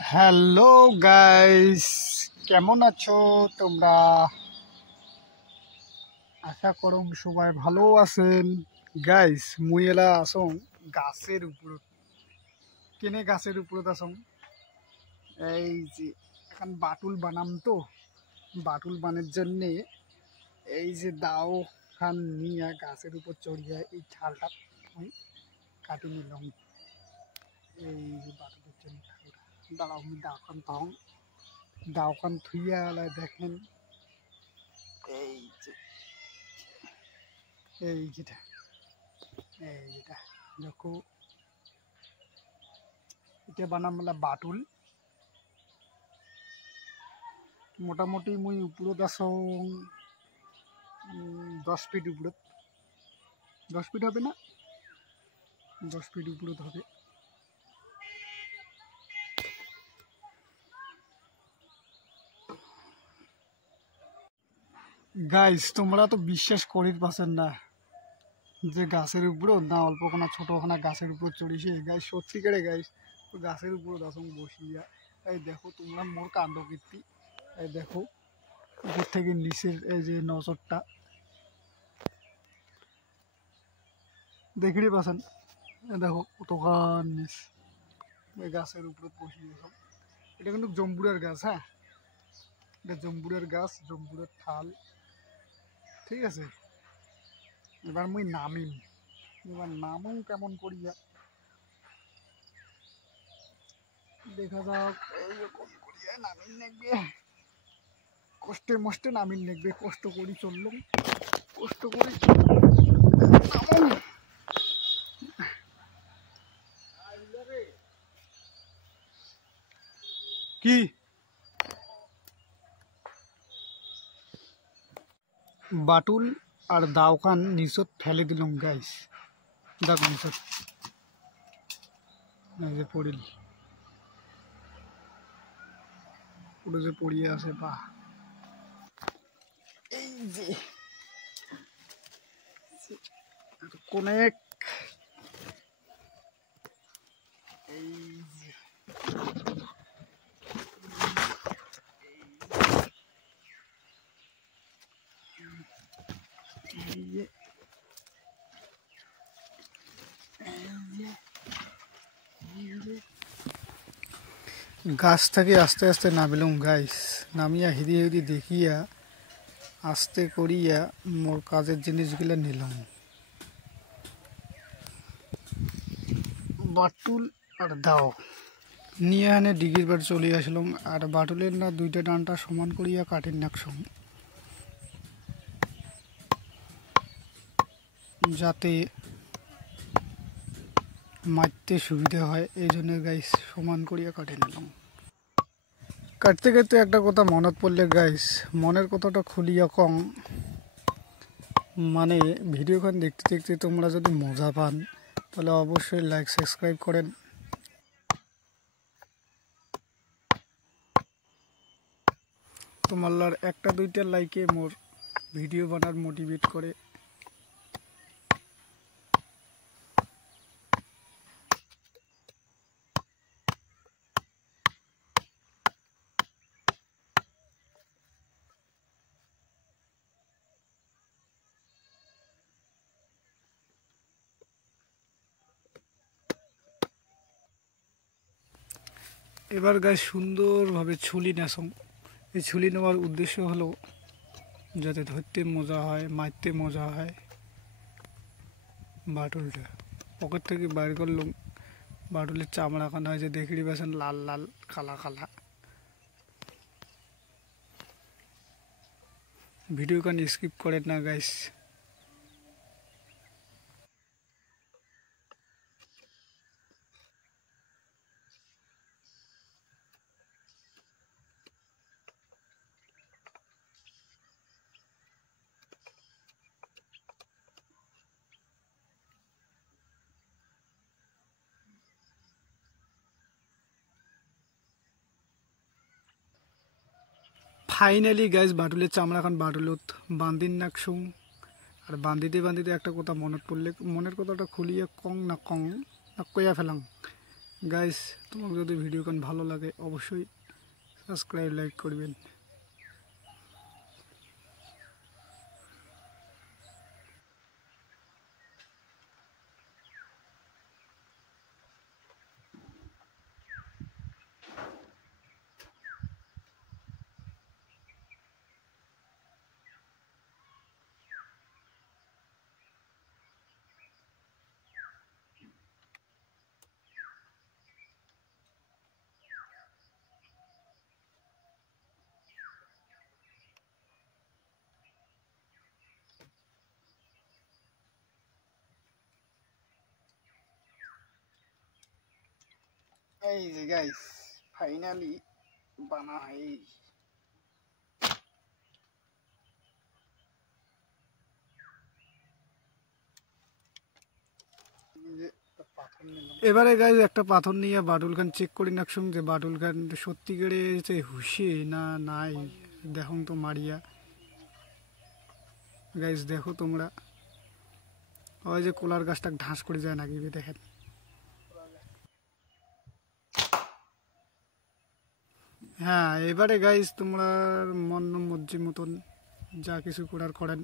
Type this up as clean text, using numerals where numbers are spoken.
Hello guys, কেমন আছো তোমরা? আশা করুন সবাই ভালো আছেন। গাইস মুই এলা আসং গাছের উপরত। কেনে গাছের উপরত আসং, এই যে এখন বাটুল বানাম তো, বাটুল বানের জন্যে এই যে দাও খান নিয়ে গাছের উপর চড়িয়ে এই ঠালটা আমি কাটি নিলাম। এই যে বাটুলের জন্য ঠালটা দাঁড়াও, আমি দাওখান পাও, দাওখান থুইয়া দেখেন এই যে এই যেটা দেখো, এটা বানামলা বাটুল। মোটামুটি মুই উপরত আসং 10 ফিট উপরত, 10 ফিট হবে না, 10 ফিট উপরত হবে। গাইস তোমরা তো বিশ্বাস করির পাচ্ছেন না যে গাছের উপরত না অল্পখানা ছোটখানা গাছের উপর চড়িছে। গাইস সত্যিকারে গাইস গাছের উপরত আসং বসিয়া। এই দেখো তোমরা মোর কাণ্ড কীর্তি, এই দেখো উপর থেকে নিচের এই যে নজরটা দেখি পাচ্ছেন। দেখো কতখান নিচ, এই গাছের উপরত বসিয়ে সব। এটা কিন্তু জম্বুরের গাছ, হ্যাঁ এটা জম্বুরের গাছ, জম্বুরের ঠাল, ঠিক আছে। এবার মুই নামিম, এবার নামও কেমন করিয়া দেখা যাক। এইরকম করিয়া নামিন নেকবে, কষ্টে মষ্টে নামিন নেকবে, কষ্ট করি চললুম, কষ্ট করি নামুম। কি বাটুল আর দাওখান নিচত ফেলে দিলাম গাইস, দেখ নিচত এই যে পড়িল, পুরো যে পড়িয়ে আছে বা এই যে অনেক এই যে গাছ থেকে আস্তে আস্তে নামিলাম গাইস, নামিয়া হিদি হিদি দেখিয়া আস্তে করিয়া মোর কাজের জিনিসগুলো নিলাম। বাটুল আর দাও নিয়ে আনে ডিগির বার চলে আসলাম। আর বাটুলের না দুইটা ডানটা সমান করিয়া কাটির নাকসম, যাতে মারতে সুবিধা হয়, এই জন্য গাইস সমান করিয়া কাটে নিলাম। কাটতে কাটতে একটা কথা মনত পড়লে গাইস, মনের কথাটা খুলিয়া কম, মানে ভিডিওখান দেখতে দেখতে তোমরা যদি মজা পান তাহলে অবশ্যই লাইক সাবস্ক্রাইব করেন। তোমার একটা দুইটা লাইকে মোর ভিডিও বানার মোটিভেট করে। এবার গাছ সুন্দরভাবে ছুলি নেসম। এই ছুলি নেওয়ার উদ্দেশ্য হলো যাতে ধরতে মজা হয়, মারতে মজা হয়। বাটুলটা পকেট থেকে বাইর করলাম, বাটুলের চামড়া খানা হয়েছে দেখি পাচ্ছেন, লাল লাল কালা কালা। ভিডিও কান স্কিপ করেন না গাইস। ফাইনালি গাইস বাটুলের চামড়া খান বাটুলত বান্দিন নাকসুম। আর বান্ধিতে বান্ধিতে একটা কথা মনত পড়লে, মনের কথাটা খুলিয়ে কং না কইয়া ফেলাম। গাইস তোমাকে যদি ভিডিও কোন ভালো লাগে অবশ্যই সাবস্ক্রাইব লাইক করবেন। এই যে গাইস ফাইনালি বানা হয়ে এবারে গাইজ একটা পাথর নিয়ে বাটুল খান চেক করি নাকসুম যে বাটুল খান সত্যি করে যে হুশে না নাই দেখুন তো মারিয়া গাইজ দেখো তোমরা ওই যে কোলার গাছটা ঢাস করে যায় নাকি দেখেন। হ্যাঁ এবারে গাইজ তোমরা মন মর্জি মতন যা কিছু করার করেন।